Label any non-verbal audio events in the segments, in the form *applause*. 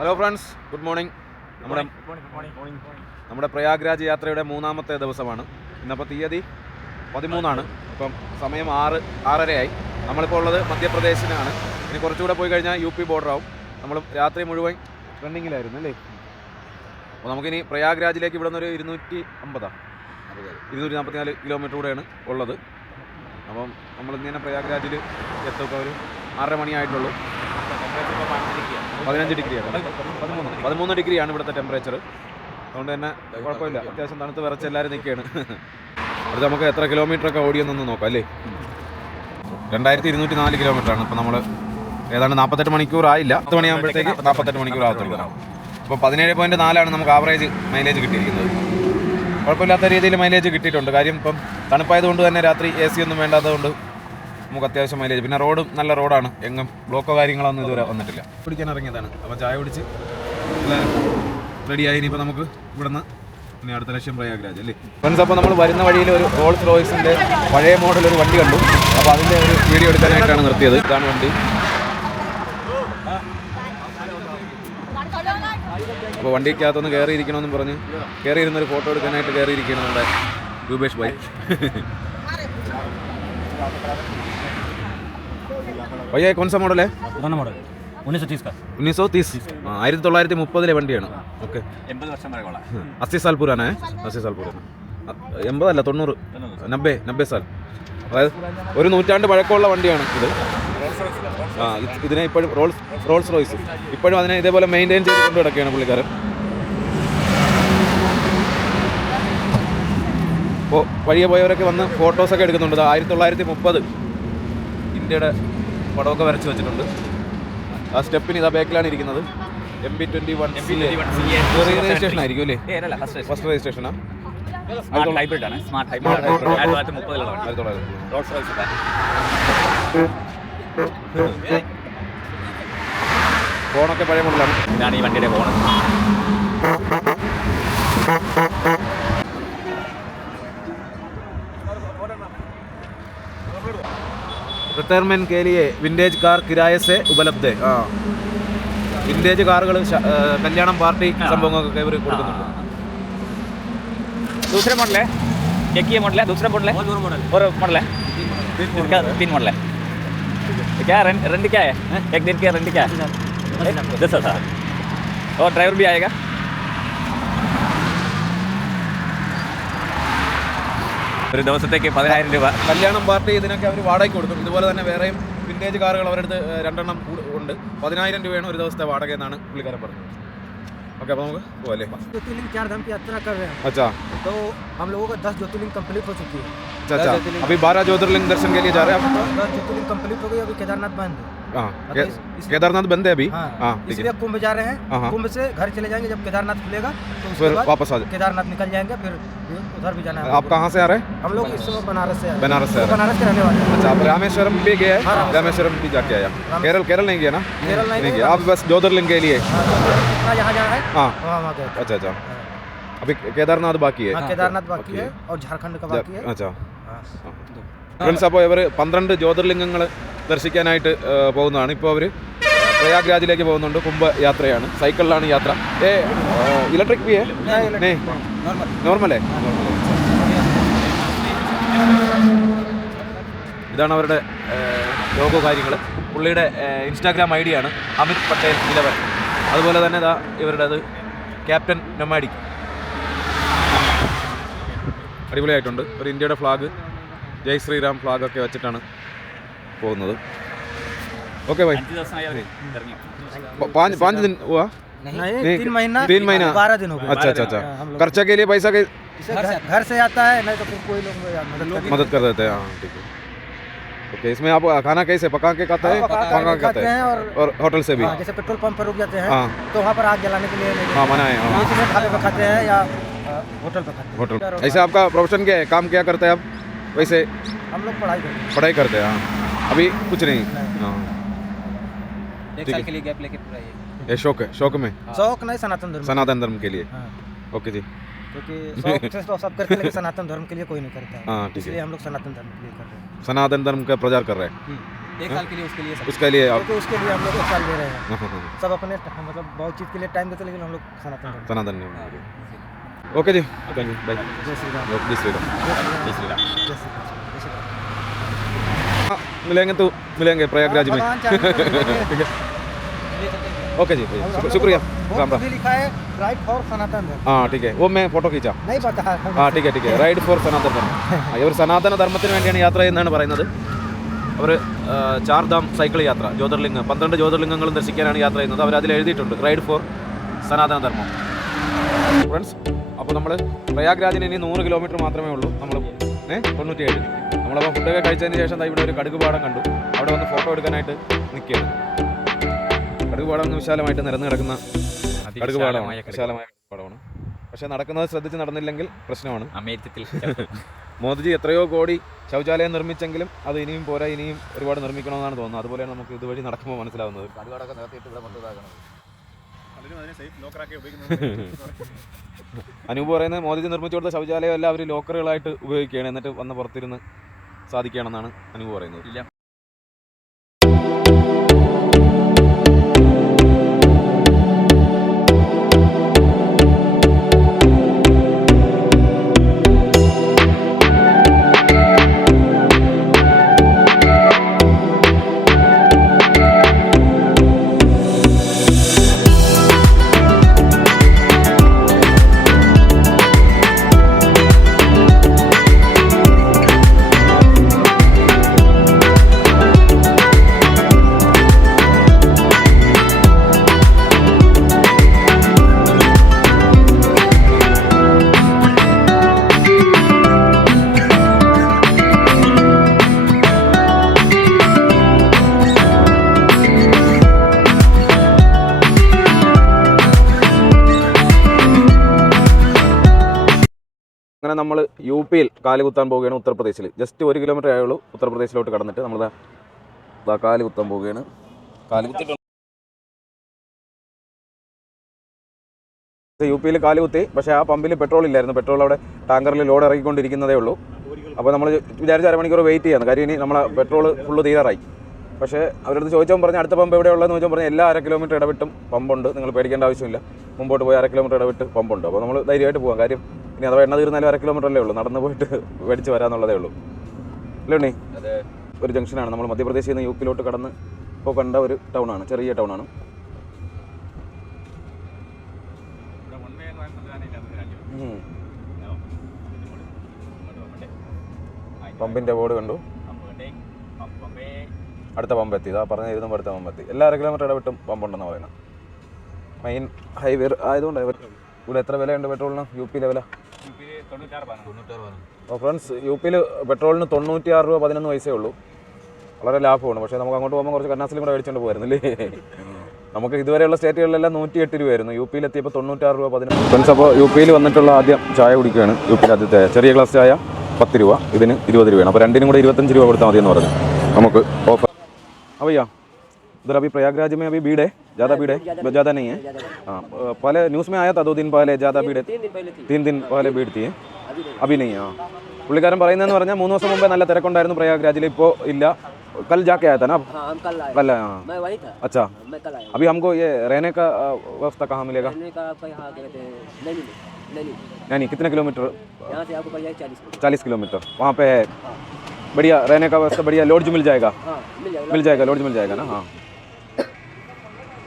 Hello friends good morning നമ്മുടെ നമ്മുടെ പ്രയാഗ്രാജ് യാത്രയുടെ മൂന്നാമത്തെ ദിവസമാണ്. ഇന്നപ്പോൾ തീയതി പതിമൂന്നാണ്. ഇപ്പം സമയം ആറ് ആറരയായി. നമ്മളിപ്പോൾ ഉള്ളത് മധ്യപ്രദേശിനാണ്. ഇനി കുറച്ചുകൂടെ പോയി കഴിഞ്ഞാൽ യു പി ബോർഡർ ആവും നമ്മൾ രാത്രി മുഴുവൻ റണ്ണിങ്ങിലായിരുന്നു അല്ലേ? അപ്പോൾ നമുക്കിനി പ്രയാഗ്രാജിലേക്ക് ഇവിടെ നിന്നൊരു ഇരുന്നൂറ്റി അമ്പതാണ് ഇരുന്നൂറ്റി നാൽപ്പത്തിനാല് കിലോമീറ്റർ കൂടെയാണ് ഉള്ളത്. അപ്പം നമ്മൾ ഇങ്ങനെ പ്രയാഗ്രാജിൽ എത്തുമ്പോൾ ഒരു ആറര മണിയായിട്ടുള്ളൂ. പതിനഞ്ച് ഡിഗ്രിയാണ് പതിമൂന്ന് ഡിഗ്രിയാണ് ഇവിടുത്തെ ടെമ്പറേച്ചർ അതുകൊണ്ട് തന്നെ കുഴപ്പമില്ല. അത്യാവശ്യം തണുത്ത് വിറച്ച് എല്ലാവരും നിൽക്കുകയാണ്. അത് നമുക്ക് എത്ര കിലോമീറ്റർ ഒക്കെ ഓടിയെന്നൊന്ന് നോക്കാം അല്ലേ? രണ്ടായിരത്തി ഇരുന്നൂറ്റി നാല് കിലോമീറ്റർ ആണ്. ഇപ്പോൾ നമ്മൾ ഏതാണ്ട് നാൽപ്പത്തെട്ട് മണിക്കൂർ ആയില്ല. പത്ത് മണിയാകുമ്പോഴത്തേക്ക് നാൽപ്പത്തെട്ട് മണിക്കൂർ ആകത്തുള്ളൂ. അപ്പോൾ പതിനേഴ് പോയിന്റ് നാലാണ് നമുക്ക് ആവറേജ് മൈലേജ് കിട്ടിയിരിക്കുന്നത്. കുഴപ്പമില്ലാത്ത രീതിയിൽ മൈലേജ് കിട്ടിയിട്ടുണ്ട്. കാര്യം ഇപ്പം തണുപ്പായതുകൊണ്ട് തന്നെ രാത്രി എ സി ഒന്നും വേണ്ടാത്തതുകൊണ്ട് നമുക്ക് അത്യാവശ്യം മൈലേജ് പിന്നെ റോഡും നല്ല റോഡാണ് എങ്ങും ബ്ലോക്കോ കാര്യങ്ങളൊന്നും ഇതുവരെ വന്നിട്ടില്ല. കുടിക്കാൻ ഇറങ്ങിയതാണ്. അപ്പോൾ ചായ കുടിച്ച് റെഡിയായി ഇനിയിപ്പോൾ നമുക്ക് ഇവിടുന്ന് ഇനി അടുത്ത ലക്ഷ്യം പ്രയാഗ്രാജ് അല്ലേ? ഫ്രണ്ട്സ് അപ്പോൾ നമ്മൾ വരുന്ന വഴിയിൽ ഒരു റോൾസ് റോയ്സിന്റെ പഴയ മോഡൽ ഒരു വണ്ടി കണ്ടു. അപ്പോൾ അതിന്റെ ഒരു വീഡിയോ എടുക്കാനായിട്ടാണ് നിർത്തിയത്. ഇതാണ് വണ്ടി. അപ്പോൾ വണ്ടിക്കകത്തൊന്ന് കയറിയിരിക്കണമെന്നും പറഞ്ഞ്. കയറിയിരുന്നൊരു ഫോട്ടോ എടുക്കാനായിട്ട് കയറിയിരിക്കണം നമ്മുടെ രൂപേഷ് ഭായ്. *laughs* ഭയ്യ കോൺസ മോഡലേ दोनों मॉडल उन्नीस सौ तीस का ഉന്നീസ് സौ तीस ആയിരത്തി തൊള്ളായിരത്തി മുപ്പതിലെ വണ്ടിയാണ് ഓക്കെ എൺപത് വർഷം വരെ കൊള്ളാം അസി സാൽ പുരാനേ അസി സാൽ പുരാന എൺപതല്ല തൊണ്ണൂറ് നബ്ബേ നബ്ബേ സാൽ അതായത് ഒരു നൂറ്റാണ്ട് പഴക്കമുള്ള വണ്ടിയാണ് ഇത് ആ ഇത് ഇതിനെ ഇപ്പോഴും റോൾസ് റോൾസ് റോയ്സ് ഇപ്പോഴും അതിനെ ഇതേപോലെ മെയിൻറ്റെയിൻ ചെയ്ത് കൊണ്ട് കിടക്കുകയാണ് പുള്ളിക്കാരൻ അപ്പോൾ വഴിയെ പോയവരൊക്കെ വന്ന് ഫോട്ടോസൊക്കെ എടുക്കുന്നുണ്ട് ആയിരത്തി തൊള്ളായിരത്തി മുപ്പത് ഇന്ത്യയുടെ പടമൊക്കെ വരച്ച് വെച്ചിട്ടുണ്ട്. ആ സ്റ്റെപ്പിന് ഇതാ ബാക്കിലാണ് ഇരിക്കുന്നത്. M B twenty one registration ആയിരിക്കും അല്ലേ? ഫസ്റ്റ് രജിസ്ട്രേഷനാ സ്മാർട്ട് ഹൈബ്രിഡ് ആണ്. സ്മാർട്ട് ഹൈബ്രിഡ് ആയിരത്തി തൊള്ളായിരത്തി ഫോണൊക്കെ പഴയ മോഡലാണ്. ഇതാണ് ഈ വണ്ടിയുടെ ഫോൺ റിട്ടയർമെന്റ് के लिए വിന്റേജ് കാർ കിരായ സെ ഉപലബ്ധ ആ വിന്റേജ് കാറുകൾ കല്യാണം പാർട്ടി സംഭവങ്ങൾക്കൊക്കെ ഇവർ കൊടുക്കുന്നുണ്ട് दूसरे मॉडल है एक ये मॉडल है दूसरा मॉडल है और मॉडल है इसका तीन मॉडल है तो क्या रेंट रेंट क्या है एक दिन का रेंट क्या है दस हजार और ड्राइवर भी आएगा ഒരു ദിവസത്തേക്ക് പതിനായിരം രൂപ കല്യാണം പാർട്ടി ഇതിനൊക്കെ അവർ വാടകയ്ക്ക് കൊടുക്കും ഇതുപോലെ തന്നെ വേറെയും വിന്റേജ് കാറുകൾ അവരുടെ അടുത്ത് ഏഹ്, രണ്ടെണ്ണം കൂട് ഉണ്ട് പതിനായിരം രൂപയാണ് ഒരു ദിവസത്തെ വാടക എന്നാണ് പുള്ളിക്കാരൻ പറഞ്ഞത് ഓക്കെ അപ്പോൾ നമുക്ക് പോകല്ലേ ज्योतिर्लिंग चार धाम की यात्रा कर रहे हैं अच्छा तो हम लोगों को दस ज्योतिर्लिंग कंप्लीट हो चुकी है अच्छा अच्छा अभी बारह ज्योतिर्लिंग दर्शन के लिए जा रहे हैं आप दस ज्योतिर्लिंग कंप्लीट हो गई अभी केदारनाथ बंद है हाँ के- केदारनाथ बंद है अभी हाँ हाँ ठीक है इसलिए कुंभ जा रहे हाँ, हाँ। हैं कुंभ से घर चले जाएंगे जब केदारनाथ खुलेगा तो उसके फिर बाद वापस आ जाए केदारनाथ निकल जाएंगे फिर उधर भी जाना है आप कहाँ से आ रहे हैं हम लोग इस समय बनारस से आए हैं। बनारस से आ तो रहे हैं बनारस के रहने वाले हैं अच्छा आप रामेश्वरम भी गए हाँ, हैं रामेश्वरम भी जाके आया रामेश्वरम। केरल केरल नहीं गया ना केरल नहीं नहीं गए, गया आप बस ज्योतिर्लिंग के लिए हाँ, तो जितना यहाँ जाना है हाँ वहाँ वहाँ गए थे। अच्छा अच्छा अभी केदारनाथ बाकी है हाँ केदारनाथ बाकी ओके। है और झारखंड का बाकी है अच्छा हाँ। ഫ്രണ്ട്സ് അപ്പോൾ ഇവർ പന്ത്രണ്ട് ജ്യോതിർലിംഗങ്ങൾ ദർശിക്കാനായിട്ട് ആ, പോകുന്നതാണ് ഇപ്പോൾ അവർ പ്രയാഗ്രാജിലേക്ക് പോകുന്നുണ്ട്. കുംഭ യാത്രയാണ്. സൈക്കിളിലാണ് യാത്ര. ഏ ഇലക്ട്രിക് ബി ഏ? നോർമലേ? ഇതാണ് അവരുടെ ലോഗോ കാര്യങ്ങൾ പുള്ളിയുടെ ഇൻസ്റ്റാഗ്രാം ഐ ഡിയാണ് അമിത് പട്ടേൽ ഇലവൻ. അതുപോലെ തന്നെ ഇതാ ഇവരുടെ അത് ക്യാപ്റ്റൻ നൊമാഡിക് അടിപൊളിയായിട്ടുണ്ട്. ഒരു ഇന്ത്യയുടെ ഫ്ലാഗ് ജയ് ശ്രീറാം ഫ്ലാഗ് ഒക്കെ വെച്ചിട്ടാണ് പോകുന്നത്. ഓക്കെ ഭായ് അഞ്ച് ദിവസമായി അവർ ഇറങ്ങി പ- पाँच पाँच दिन हुआ नहीं नहीं, तीन महीना तीन महीना बारह दिन हो गए अच्छा अच्छा अच्छा हाँ, हम लोग खर्चा के लिए पैसा के इसे घर, घर से आता है नहीं तो फिर कोई लोग मदद कर मदद कर देते हैं हाँ ठीक है ओके इसमें आप खाना कैसे पका के खाता है हाँ, पका के पका के खाते खाता हैं है और- और होटल से भी हाँ, जैसे पेट्रोल पंप पर रुक जाते हैं हाँ तो वहाँ पर आग जलाने के लिए ले हाँ मना है हाँ इसमें ढाबे पर खाते हैं या अ, होटल पर खाते हैं होटल ऐसे आपका प्रोफेशन क्या है काम क्या करते हैं आप वैसे हम लोग पढ़ाई करते हैं पढ़ाई करते हैं हाँ अभी कुछ नहीं हाँ एक साल के लिए गैप लेके पूरा ये। ये शौक है शौक में? शौक नहीं सनातन धर्म सनातन धर्म के लिए? हाँ, ओके जी। क्योंकि शौक से तो सब करते लेकिन सनातन धर्म के लिए कोई नहीं करता है। हाँ ठीक है। हम लोग सनातन धर्म के लिए कर रहे हैं। सनातन धर्म का प्रचार कर रहे हैं? हम्म। एक साल के लिए उसके लिए उसके लिए आप उसके लिए हम लोग एक साल दे रहे हैं। हाँ, हाँ, हाँ, सब अपने मतलब बहुत चीज़ के लिए टाइम देते लेकिन हम लोग सनातन धर्म सनातन धर्म ओके जी बाय जय श्री राम। जय श्री राम। जय श्री राम। मिलेंगे तो मिलेंगे प्रयागराज में भगवान चाहे तो मिलेंगे। ठीक है ले चलते हैं। ओके जी हम लोग शुक्र- को शुक्रिया बोर्ड राम पे राम भी लिखा है राइट फॉर सनातन धर्म ആ ठीक है वो मैं ഫോട്ടോ खींचा नहीं पता है ആ ठीक है ठीक है റൈഡ് ഫോർ സനാതന ധർമ്മം ആ, ഇവർ സനാതന ധർമ്മത്തിന് വേണ്ടിയാണ് യാത്ര ചെയ്യുന്നതാണ് പറയുന്നത് അവർ ചാർധാം സൈക്കിൾ യാത്ര ജ്യോതിർലിംഗം പന്ത്രണ്ട് ജ്യോതിർലിംഗങ്ങളും ദർശിക്കാനാണ് യാത്ര ചെയ്യുന്നത് അവർ അതിൽ എഴുതിയിട്ടുണ്ട് റൈഡ് ഫോർ സനാതന ധർമ്മം ഫ്രണ്ട്സ് അപ്പോൾ നമ്മൾ പ്രയാഗ്രാജിന് ഇനി നൂറ് കിലോമീറ്റർ മാത്രമേ ഉള്ളൂ നമ്മൾ ഏ തൊണ്ണൂറ്റിയേഴ് നമ്മളപ്പോൾ ഫുഡൊക്കെ കഴിച്ചതിന് ശേഷം ഇവിടെ ഒരു കടുക് പാടം കണ്ടു. അവിടെ വന്ന് ഫോട്ടോ എടുക്കാനായിട്ട് നിൽക്കുകയാണ്. കടുക് പാടം വിശാലമായിട്ട് നിരന്ന് കിടക്കുന്ന കടുക് പാടമാണ്. വിശാലമായ പാടമാണ്. പക്ഷേ നടക്കുന്നത് ശ്രദ്ധിച്ച് നടന്നില്ലെങ്കിൽ പ്രശ്നമാണ്. അമേരിക്കത്തിൽ *laughs* മോദിജി എത്രയോ കോടി ശൗചാലയം നിർമ്മിച്ചെങ്കിലും അത് ഇനിയും പോരാ ഇനിയും ഒരുപാട് നിർമ്മിക്കണമെന്നാണ് തോന്നുന്നത്. അതുപോലെയാണ് നമുക്ക് ഇതുവഴി നടക്കുമ്പോൾ മനസ്സിലാവുന്നത്. അനൂപ് പറയുന്നത് മോദിജി നിർമ്മിച്ചു കൊടുത്ത ശൗചാലയം എല്ലാം അവർ ലോക്കറുകളായിട്ട് ഉപയോഗിക്കുകയാണ്. എന്നിട്ട് വന്ന് പുറത്തിരുന്ന് സാധിക്കുകയാണെന്നാണ് അനൂപ് പറയുന്നത്. ഇല്ല. അങ്ങനെ നമ്മൾ യു പിയിൽ കാലുകുത്താൻ പോവുകയാണ് ഉത്തർപ്രദേശിൽ. ജസ്റ്റ് ഒരു കിലോമീറ്റർ ആയുള്ളൂ ഉത്തർപ്രദേശിലോട്ട് കടന്നിട്ട് നമ്മൾ ദാ കാലി കുത്താൻ പോവുകയാണ്. കാലുകുത്തി യു പിയിൽ കാലുകുത്തി പക്ഷേ ആ പമ്പിൽ പെട്രോൾ ഇല്ലായിരുന്നു. പെട്രോൾ അവിടെ ടാങ്കറിൽ ലോഡ് ഇറക്കിക്കൊണ്ടിരിക്കുന്നതേ ഉള്ളൂ. അപ്പോൾ നമ്മൾ വിചാരിച്ച അരമണിക്കൂർ വെയിറ്റ് ചെയ്യാണ്. കാര്യം ഇനി നമ്മളെ പെട്രോൾ ഫുള്ള് തീരാറായി. പക്ഷേ അവരടുത്ത് ചോദിച്ചപ്പോൾ പറഞ്ഞ അടുത്ത പമ്പ് എവിടെയുള്ളതെന്ന് ചോദിച്ചാൽ പറഞ്ഞാൽ എല്ലാ അര കിലോമീറ്റർ ഇടവിട്ടും പമ്പുണ്ട്. നിങ്ങൾ പേടിക്കേണ്ട ആവശ്യമില്ല. മുമ്പോട്ട് പോയി അര കിലോമീറ്റർ ഇടവിട്ട് പമ്പുണ്ട്. അപ്പോൾ നമ്മൾ ധൈര്യമായിട്ട് പോകാം കാര്യം ഇനി അഥവാ എണ്ണ തീർന്നാലും അര കിലോമീറ്റർ അല്ലേ ഉള്ളൂ. നടന്നു പോയിട്ട് *laughs* മേടിച്ച് വരാന്നുള്ളതേ ഉള്ളൂ. അല്ലേ ഉണ്ണി? ഒരു ജംഗ്ഷനാണ്. നമ്മൾ മധ്യപ്രദേശിൽ നിന്ന് യു പിയിലോട്ട് കടന്ന് ഇപ്പോൾ കണ്ട ഒരു ടൗണാണ്. ചെറിയ ടൗണാണ്. പമ്പിന്റെ ബോർഡ് കണ്ടു. അടുത്ത പമ്പ് എത്തി. ഇതാ പറഞ്ഞ ഇരുന്നും അടുത്ത പമ്പ് എത്തി. എല്ലാ അര കിലോമീറ്റർ ഇടവിട്ടും പമ്പുണ്ടെന്ന് പറയുന്നത് മെയിൻ ഹൈവേ ആയതുകൊണ്ട് ഇവിടെ എത്ര വിലയുണ്ട് പെട്രോളിന്? യു പിയിലെ വില? ഓ ഫ്രണ്ട്സ് യു പിയിൽ പെട്രോളിന് തൊണ്ണൂറ്റിയാറ് രൂപ പതിനൊന്ന് പൈസയേ ഉള്ളൂ. വളരെ ലാഭമാണ്. പക്ഷേ നമുക്ക് അങ്ങോട്ട് പോകുമ്പോൾ കുറച്ച് കന്നാസിലും കൂടെ മേടിച്ചുകൊണ്ട് പോയിരുന്നില്ലേ നമുക്ക് ഇതുവരെയുള്ള സ്റ്റേറ്റുകളിലെല്ലാം നൂറ്റി എട്ട് രൂപയായിരുന്നു യു പിയിൽ എത്തിയപ്പോൾ തൊണ്ണൂറ്റാറ് രൂപ പതിനൊന്ന്. ഫ്രണ്ട്സ് അപ്പോൾ യു പിയിൽ വന്നിട്ടുള്ള ആദ്യം ചായ കുടിക്കുകയാണ്. യു പിയിൽ ആദ്യത്തെ ചെറിയ ഗ്ലാസ് ചായ പത്ത് രൂപ. ഇതിന് ഇരുപത് രൂപയാണ്. അപ്പോൾ രണ്ടിനും കൂടെ ഇരുപത്തഞ്ച് രൂപ കൊടുത്താൽ മതി എന്ന് പറഞ്ഞു. നമുക്ക് ഓഫർ अब भैया उधर अभी प्रयागराज में अभी भीड़ है ज़्यादा भीड़ है ज़्यादा नहीं है हाँ अ, पहले न्यूज़ में आया था दो दिन पहले ज़्यादा भीड़ है तीन दिन पहले भीड़ थी अभी नहीं हाँ പുള്ളിക്കാരൻ പറയുന്നതെന്ന് പറഞ്ഞാൽ മൂന്ന് ദിവസം മുമ്പേ നല്ല തിരക്കുണ്ടായിരുന്നു പ്രയാഗ്രാജിൽ ഇപ്പോൾ ഇല്ല കൽ ജാക്കെ ആയ था ना हाँ हम कल आए कल हाँ मैं वही था अच्छा मैं कल आया अभी हमको ये रहने का अ, व्यवस्था कहाँ मिलेगा रहने का आपका यहाँ क्या कहते हैं नैनी में नैनी यानी कितने किलोमीटर यहाँ से आपको पड़ जाएगा चालीस किलो चालीस किलोमीटर वहाँ पे है बढ़िया रहने का व्यवस्था बढ़िया लॉड्ज मिल जाएगा हाँ मिल जाएगा मिल जाएगा लॉड्ज मिल जाएगा ना हाँ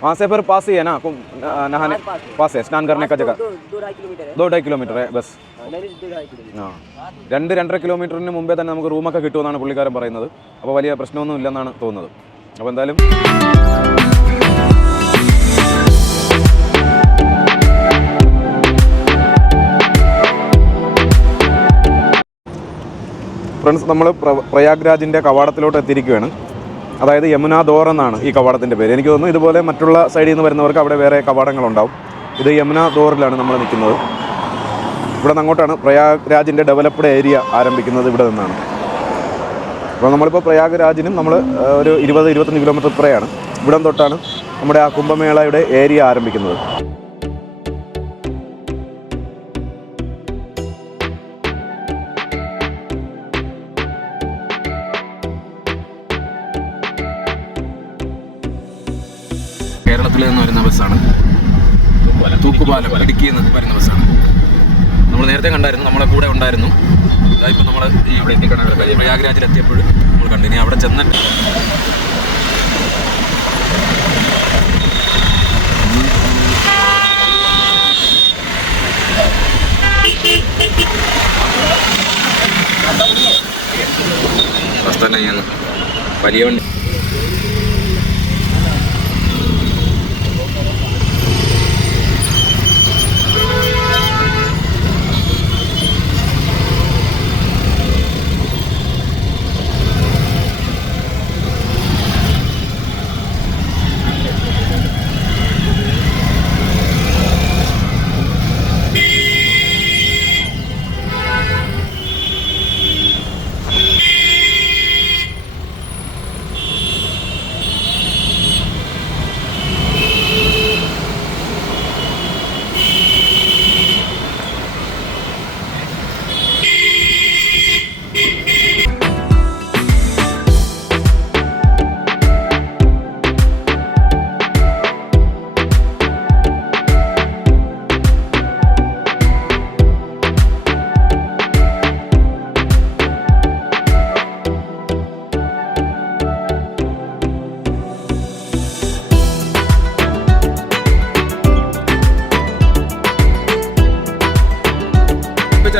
वहाँ से फिर पास ही है ना कुम- न- नहाने पास है। पास है स्नान करने का जगह दो दो ढाई किलोमीटर है दो ढाई किलोमीटर है बस हाँ, नैनी से दो ढाई किलोमीटर ആ രണ്ട് രണ്ടര കിലോമീറ്ററിന് മുമ്പേ തന്നെ നമുക്ക് റൂമൊക്കെ കിട്ടുമെന്നാണ് പുള്ളിക്കാരൻ പറയുന്നത് അപ്പോൾ വലിയ പ്രശ്നമൊന്നും ഇല്ലെന്നാണ് തോന്നുന്നത് അപ്പോൾ എന്തായാലും ഫ്രണ്ട്സ് നമ്മൾ പ്രയാഗ്രാജിന്റെ കവാടത്തിലോട്ട് എത്തിയിരിക്കുകയാണ്. അതായത് യമുന ദോർ എന്നാണ് ഈ കവാടത്തിന്റെ പേര്. എനിക്ക് തോന്നുന്നു ഇതുപോലെ മറ്റുള്ള സൈഡിൽ നിന്ന് വരുന്നവർക്ക് അവിടെ വേറെ കവാടങ്ങളുണ്ടാവും. ഇത് യമുന ദോറിലാണ് നമ്മൾ നിൽക്കുന്നത്. ഇവിടെ നിന്ന് അങ്ങോട്ടാണ് പ്രയാഗ്രാജിന്റെ ഡെവലപ്ഡ് ഏരിയ ആരംഭിക്കുന്നത് ഇവിടെ നിന്നാണ്. അപ്പോൾ നമ്മളിപ്പോൾ പ്രയാഗ്രാജിനും നമ്മൾ ഒരു ഇരുപത് ഇരുപത്തഞ്ച് കിലോമീറ്റർ ഇപ്പുറയാണ്. ഇവിടം തൊട്ടാണ് നമ്മുടെ ആ കുംഭമേളയുടെ ഏരിയ ആരംഭിക്കുന്നത്. ബസ്സാണ്. തൂക്കുപാലം ഇടുക്കിയിൽ നിന്ന് വരുന്ന ബസ്സാണ്. നമ്മൾ നേരത്തെ കണ്ടായിരുന്നു നമ്മളെ കൂടെ ഉണ്ടായിരുന്നു. ഇപ്പോൾ നമ്മൾ ഈ ഇവിടെ എത്തിക്കണം പ്രയാഗ്രാജിൽ എത്തിയപ്പോൾ നമ്മൾ കണ്ടു. ഇനി അവിടെ ചെന്നിട്ട് വലിയ വണ്ടി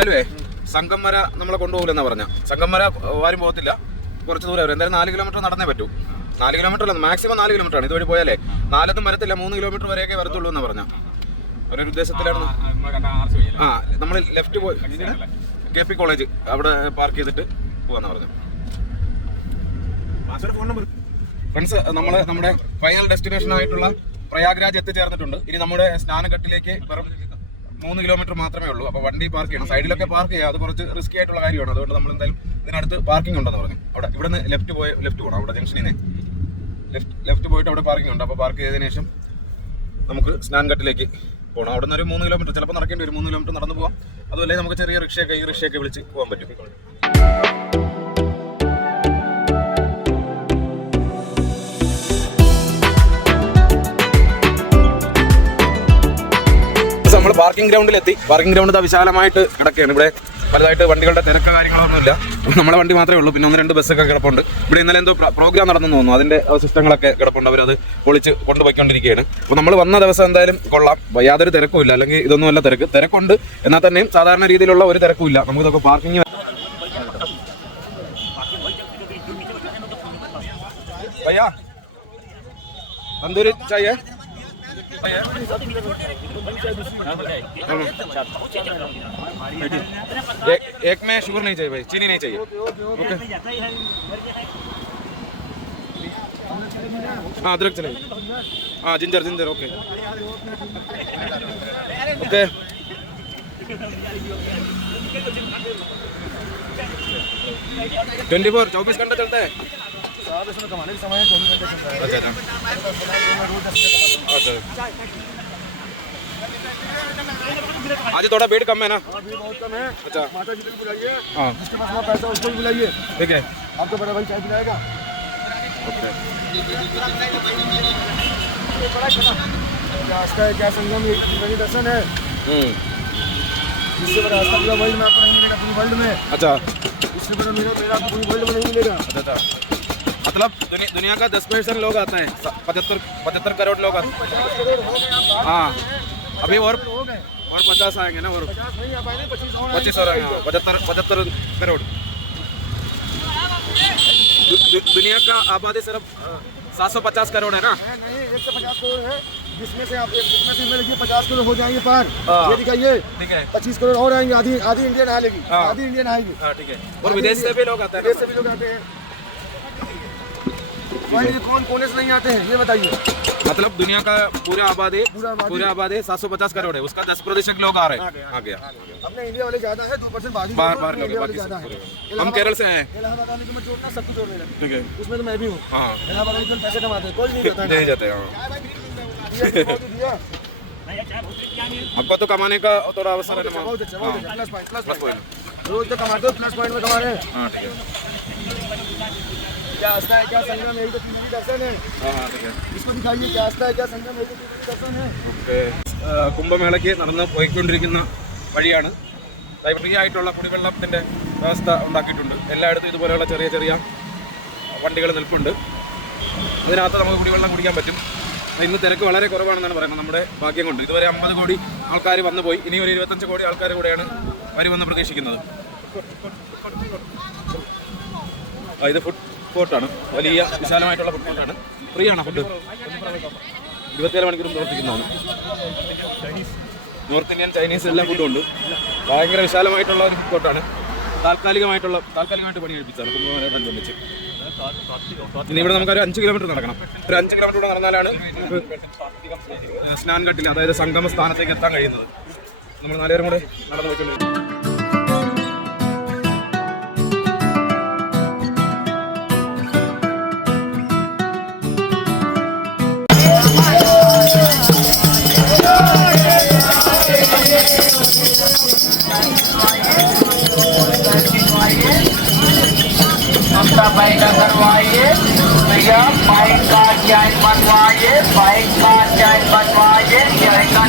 വെച്ചാലുവേ സംഗമര നമ്മളെ കൊണ്ടുപോകില്ലെന്നാ പറഞ്ഞ. സംഘം സംഗമര ആരും പോകത്തില്ല. കുറച്ച് ദൂരം വരും. എന്തായാലും നാല് കിലോമീറ്റർ നടന്നേ പറ്റൂ. നാല് കിലോമീറ്റർ അല്ല മാക്സിമം നാല് കിലോമീറ്റർ ആണ്. ഇതുവഴി പോയാലേ നാലൊന്നും വരത്തില്ല മൂന്ന് കിലോമീറ്റർ വരെയൊക്കെ വരത്തുള്ളൂ എന്നാ പറഞ്ഞ. ഒരു ഉദ്ദേശത്തിലാണ്. ആ നമ്മൾ ലെഫ്റ്റ് പോയി. കെ പി കോളേജ് അവിടെ പാർക്ക് ചെയ്തിട്ട് പോവാന്നാ പറഞ്ഞു. ഫ്രണ്ട്സ് നമ്മൾ നമ്മുടെ ഫൈനൽ ഡെസ്റ്റിനേഷൻ ആയിട്ടുള്ള പ്രയാഗ്രാജ് എത്തിച്ചേർന്നിട്ടുണ്ട്. ഇനി നമ്മുടെ സ്നാനഘട്ടിലേക്ക് മൂന്ന് കിലോമീറ്റർ മാത്രമേ ഉള്ളൂ. അപ്പോൾ വണ്ടി പാർക്ക് ചെയ്യണം. സൈഡിലൊക്കെ പാർക്ക് ചെയ്യുക അത് കുറച്ച് റിസ്കി ആയിട്ടുള്ള കാര്യമാണ്. അതുകൊണ്ട് നമ്മൾ എന്തായാലും ഇതിനടുത്ത് പാർക്കിംഗ് ഉണ്ടെന്ന് പറഞ്ഞു. അവിടെ ഇവിടെ നിന്ന് ലെഫ്റ്റ് പോയി ലെഫ്റ്റ് പോകണം അവിടെ ജംഗ്ഷനിൽ നിന്ന്. ലെഫ്റ്റ് ലെഫ്റ്റ് പോയിട്ട് അവിടെ പാർക്കിംഗ് ഉണ്ട്. അപ്പോൾ പാർക്ക് ചെയ്തതിനു ശേഷം നമുക്ക് സ്നാൻഘട്ടിലേക്ക് പോകണം അവിടെ നിന്ന് ഒരു മൂന്ന് കിലോമീറ്റർ. ചിലപ്പോൾ നടക്കേണ്ടി വരും. മൂന്ന് കിലോമീറ്റർ നടന്നു പോകാം അതുമല്ലേ നമുക്ക് ചെറിയ റിക്ഷയൊക്കെ ഈ റിക്ഷയൊക്കെ വിളിച്ച് പോകാൻ പറ്റും. നമ്മൾ പാർക്കിംഗ് ഗ്രൗണ്ടിൽ എത്തി പാർക്കിംഗ് ഗ്രൗണ്ട് വിശാലമായിട്ട് കിടക്കുകയാണ് ഇവിടെ പലതായിട്ട് വണ്ടികളുടെ തിരക്ക് കാര്യങ്ങളൊന്നുമില്ല നമ്മളെ വണ്ടി മാത്രമേ ഉള്ളൂ പിന്നെ ഒന്ന് രണ്ട് ബസ്സൊക്കെ കിടപ്പുണ്ട് ഇവിടെ ഇന്നലെ എന്തോ പ്രോഗ്രാം നടന്നെന്ന് തോന്നുന്നു അതിന്റെ സിസ്റ്റങ്ങളൊക്കെ കിടപ്പുണ്ട് അവരത് പൊളിച്ച് കൊണ്ടുപോയിക്കൊണ്ടിരിക്കുകയാണ് അപ്പോൾ നമ്മൾ വന്ന ദിവസം എന്തായാലും കൊള്ളാം യാതൊരു തിരക്കും ഇല്ല അല്ലെങ്കിൽ ഇതൊന്നും അല്ല തിരക്ക് തിരക്കുണ്ട് എന്നാൽ തന്നെയും സാധാരണ രീതിയിലുള്ള ഒരു തിരക്കും ഇല്ല നമുക്കിതൊക്കെ പാർക്കിംഗ് भैया तंदूरी चाहिए एक में शुगर नहीं चाहिए भाई, चीनी नहीं चाहिए। ओके हाँ अदरक चलेगा हाँ ginger ginger okay okay twenty four, चौबीस घंटा चलता है। कमाने समय रहा अच्छा आज थोड़ा भीड़ कम है ना? है अभी बहुत कम है। अच्छा। माता जी को बुलाइए। हाँ। जिसके पास वहाँ पैसा उसको भी बुलाइए। ठीक है। आपको बड़ा भाई चाय पिलाएगा। आस्था है क्या संगम ये दर्शन है? हम्म। इससे बड़ा आस्था पूरा वर्ल्ड में आपको नहीं मिलेगा पूरी वर्ल्ड में। अच्छा। इससे बड़ा मेरा मेरा पूरी वर्ल्ड में नहीं मिलेगा। अच्छा अच्छा। मतलब दुनिया, दुनिया का दस परसेंट लोग आते हैं पचहत्तर पचहत्तर करोड़ लोग आते हो। हाँ अभी और और पचास आएँगे ना और पच्चीस और आएँगे पचहत्तर पचहत्तर करोड़। दु, दु, दुनिया का आबादी सिर्फ़ सात सौ पचास करोड़ है ना? नहीं एक सौ पचास करोड़ है जिसमें से आप एक जिसमें से पचास करोड़ हो जाएँगे पार। हाँ। ये दिखाइए ठीक है। पच्चीस करोड़ और आएँगे आधी आधी इंडियन आ लेगी हाँ। आधी इंडियन आएगी हाँ ठीक है। और विदेश से भी लोग आते हैं विदेश से भी लोग आते हैं। के कौन कोने से नहीं आते हैं? ये बताइए। मतलब दुनिया का पूरा आबादी पूरा आबादी- पूरा आबादी सात सौ पचास करोड़ है उसका दस प्रतिशत लोग आ रहे हैं। आ गया अपने इंडिया वाले ज़्यादा है दो परसेंट बाहर बाहर लोग हैं, बाकी सब हम केरल से हैं। इलाहाबाद आने के मैं जोड़ना सबको जोड़ने लगा। ठीक है। उसमें तो मैं भी हूँ। हाँ। इलाहाबाद पैसे कमाते हैं कोई नहीं जाते हाँ। आपको तो कमाने का थोड़ा अवसर है अच्छा बहुत अच्छा plus point plus plus point point रोज तो कमाते हो प्लस पॉइंट में कमा रहे हैं। हाँ ठीक है। क्या आस्था है क्या संगम है ये तो तीन दर्शन है इसको दिखाइए क्या आस्था है क्या संगम है ये तो तीन दर्शन है ഓക്കെ കുംഭമേളയ്ക്ക് നടന്ന് പോയിക്കൊണ്ടിരിക്കുന്ന വഴിയാണ് ഫ്രീ ആയിട്ടുള്ള കുടിവെള്ളത്തിൻ്റെ വ്യവസ്ഥ ഉണ്ടാക്കിയിട്ടുണ്ട് എല്ലായിടത്തും ഇതുപോലെയുള്ള ചെറിയ ചെറിയ വണ്ടികൾ നിൽപ്പുണ്ട് ഇതിനകത്ത് നമുക്ക് കുടിവെള്ളം കുടിക്കാൻ പറ്റും ഇന്ന് തിരക്ക് വളരെ കുറവാണെന്നാണ് പറയുന്നത് നമ്മുടെ ഭാഗ്യം കൊണ്ട് ഇതുവരെ അമ്പത് കോടി ആൾക്കാർ വന്നു പോയി ഇനി ഒരു ഇരുപത്തഞ്ച് കോടി ആൾക്കാർ കൂടെയാണ് വരുമെന്ന് പ്രതീക്ഷിക്കുന്നത് ആ, ഇത് ഫുഡ് കോർട്ടാണ് വലിയ വിശാലമായിട്ടുള്ള ഫുഡ് കോർട്ടാണ് ഫ്രീ ആണ് ഫുഡ് ഇരുപത്തിയേഴ് മണിക്കൂർ പ്രവർത്തിക്കുന്നതാണ്. നോർത്ത് ഇന്ത്യൻ ചൈനീസ് എല്ലാം ഫുഡും ഉണ്ട്. ഭയങ്കര വിശാലമായിട്ടുള്ള ഒരു ഫുഡ് കോർട്ടാണ് താൽക്കാലികമായിട്ടുള്ള താൽക്കാലികമായിട്ട് പണി കഴിപ്പിച്ചാണ് കുംഭമേളയോടനുബന്ധിച്ച് ഇനി ഇവിടെ നമുക്കൊരു അഞ്ച് കിലോമീറ്റർ നടക്കണം. ഒരു അഞ്ച് കിലോമീറ്റർ കൂടെ നടന്നാലാണ് സ്നാൻ ഘട്ടിൽ അതായത് സംഗമ സ്ഥാനത്തേക്ക് എത്താൻ കഴിയുന്നത്. നമ്മൾ നാലുപേരും കൂടെ നടന്നു പോയിക്കൊണ്ടിരിക്കും नाश्ता बाइक का करवाइए भैया बाइक का चाय बनवाइए बाइक का चाय बनवाइए चाय का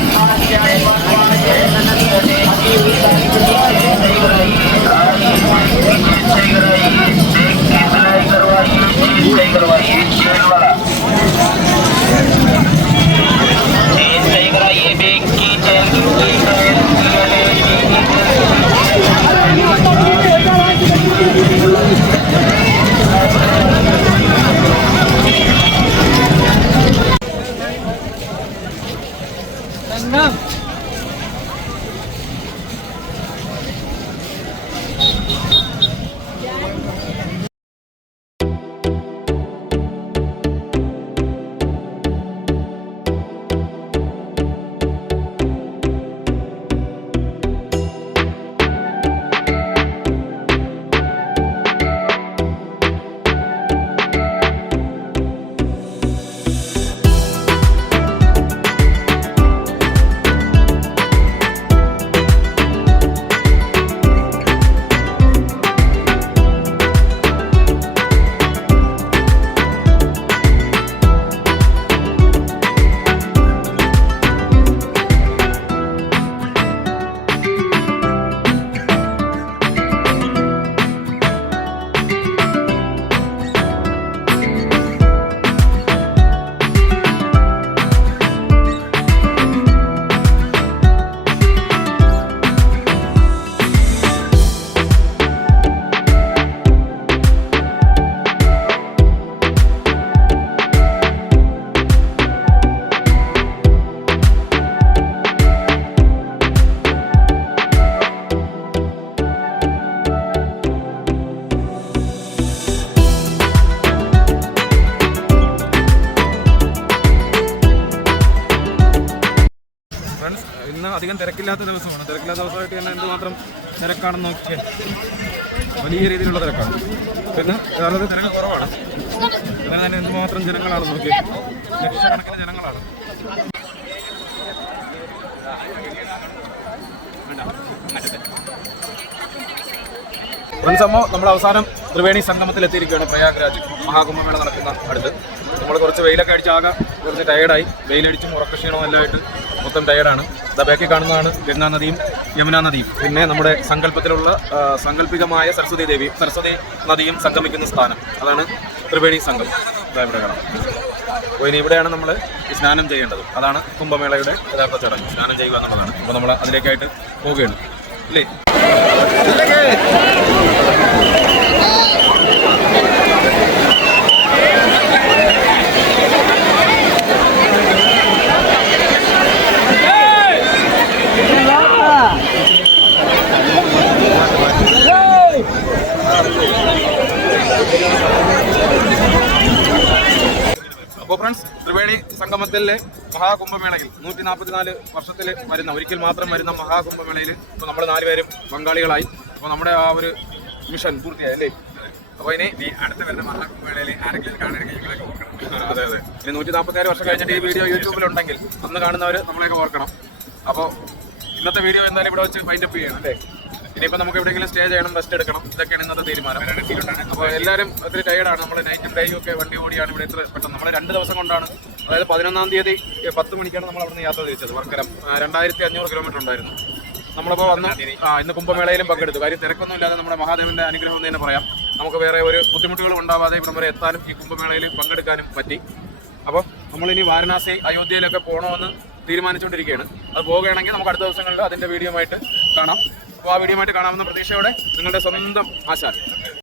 चाय बनवाइए करवाइए चेन वाला അധികം തിരക്കില്ലാത്ത ദിവസമാണ്. തിരക്കില്ലാത്ത ദിവസമായിട്ട് തന്നെ എന്തുമാത്രം തിരക്കാണെന്ന് നോക്കിയാൽ വലിയ രീതിയിലുള്ള തിരക്കാണ്. പിന്നെ വേറെ തിരക്ക് കുറവാണ്. അങ്ങനെ തന്നെ എന്തുമാത്രം ജനങ്ങളാണ് നോക്കിയത് ലക്ഷക്കണക്കിന് ജനങ്ങളാണ്. ഫ്രണ്ട്സ് അമ്മ നമ്മൾ അവസാനം ത്രിവേണി സംഗമത്തിൽ എത്തിയിരിക്കുകയാണ് പ്രയാഗ്രാജ്. മഹാകുംഭമേള നടക്കുന്ന അടുത്ത്. നമ്മൾ കുറച്ച് വെയിലൊക്കെ അടിച്ച് ആകെ കുറച്ച് ടയേർഡായി വെയിലടിച്ചും ഉറക്കക്ഷീണവും എല്ലാം ആയിട്ട് മൊത്തം ടയേർഡാണ് ഇതാ ബാക്കി കാണുന്നതാണ് ഗംഗാ നദിയും യമുനാ നദിയും. പിന്നെ നമ്മുടെ സങ്കല്പത്തിലുള്ള സങ്കല്പികമായ സരസ്വതി ദേവി സരസ്വതി നദിയും സംഗമിക്കുന്ന സ്ഥാനം. അതാണ് ത്രിവേണി സംഘം. ഇതാ ഇവിടെ കാണാം. അപ്പോൾ ഇനി ഇവിടെയാണ് നമ്മൾ സ്നാനം ചെയ്യേണ്ടത്. അതാണ് കുംഭമേളയുടെ യഥാർത്ഥ ചടങ്ങ്. സ്നാനം ചെയ്യുക എന്നുള്ളതാണ്. അപ്പോൾ നമ്മൾ അതിലേക്കായിട്ട് പോവുകയാണ്. ഇല്ലേ അപ്പോൾ ഫ്രണ്ട്സ് ത്രിവേണി സംഗമത്തിലെ മഹാകുംഭമേളയിൽ നൂറ്റി നാൽപ്പത്തിനാല് വർഷത്തിൽ വരുന്ന ഒരിക്കൽ മാത്രം വരുന്ന മഹാകുംഭമേളയിൽ ഇപ്പോൾ നമ്മൾ നാലുപേരും പങ്കാളികളായി. അപ്പോൾ നമ്മുടെ ആ ഒരു മിഷൻ പൂർത്തിയായി അല്ലേ? അപ്പോൾ ഇനി ഈ അടുത്ത വരുന്ന മഹാകുംഭമേളയിൽ ആരെങ്കിലും കാണാനെങ്കിൽ അതെ അതെ. ഇനി നൂറ്റി നാൽപ്പത്തിനാല് വർഷം കഴിഞ്ഞിട്ട് ഈ വീഡിയോ യൂട്യൂബിലുണ്ടെങ്കിൽ അന്ന് കാണുന്നവർ നമ്മളെയൊക്കെ ഓർക്കണം. അപ്പോൾ ഇന്നത്തെ വീഡിയോ എന്തായാലും ഇവിടെ വെച്ച് മൈൻഡപ്പ് ചെയ്യണം അല്ലേ? ഇനിയിപ്പോൾ നമുക്ക് എവിടെയെങ്കിലും സ്റ്റേ ചെയ്യണം റെസ്റ്റ് എടുക്കണം. ഇതൊക്കെയാണ് ഇന്നത്തെ തീരുമാനം. അപ്പോൾ എല്ലാവരും ഒത്തിരി ടയർഡാണ് നമ്മൾ നൈറ്റും ഡേയും ഒക്കെ വണ്ടി ഓടിയാണ് ഇവിടെ ഇത്ര പെട്ടെന്ന്. നമ്മൾ രണ്ട് ദിവസം കൊണ്ടാണ് അതായത് പതിനൊന്നാം തീയതി പത്ത് മണിക്കാണ് നമ്മൾ അവിടുന്ന് യാത്ര തിരിച്ചത്. വർക്കരം രണ്ടായിരത്തി അഞ്ഞൂറ് കിലോമീറ്റർ ഉണ്ടായിരുന്നു. നമ്മളിപ്പോൾ വന്ന് ആ ഇന്ന് കുംഭമേളയിലും പങ്കെടുത്തു. കാര്യം തിരക്കൊന്നും ഇല്ലാതെ നമ്മുടെ മഹാദേവന്റെ അനുഗ്രഹം എന്ന് തന്നെ പറയാം. നമുക്ക് വേറെ ഒരു ബുദ്ധിമുട്ടുകളും ഉണ്ടാവാതെ ഇവിടം വരെ എത്താനും ഈ കുംഭമേളയിൽ പങ്കെടുക്കാനും പറ്റി. അപ്പോൾ നമ്മളിനി വാരണാസി അയോധ്യയിലൊക്കെ പോകണമെന്ന് തീരുമാനിച്ചുകൊണ്ടിരിക്കുകയാണ് അത് പോവുകയാണെങ്കിൽ നമുക്ക് അടുത്ത ദിവസങ്ങളിൽ അതിന്റെ വീഡിയോ ആയിട്ട് കാണാം. അപ്പോൾ ആ വീഡിയോ ആയിട്ട് കാണാമെന്ന പ്രതീക്ഷയോടെ നിങ്ങളുടെ സ്വന്തം ആശാൻ.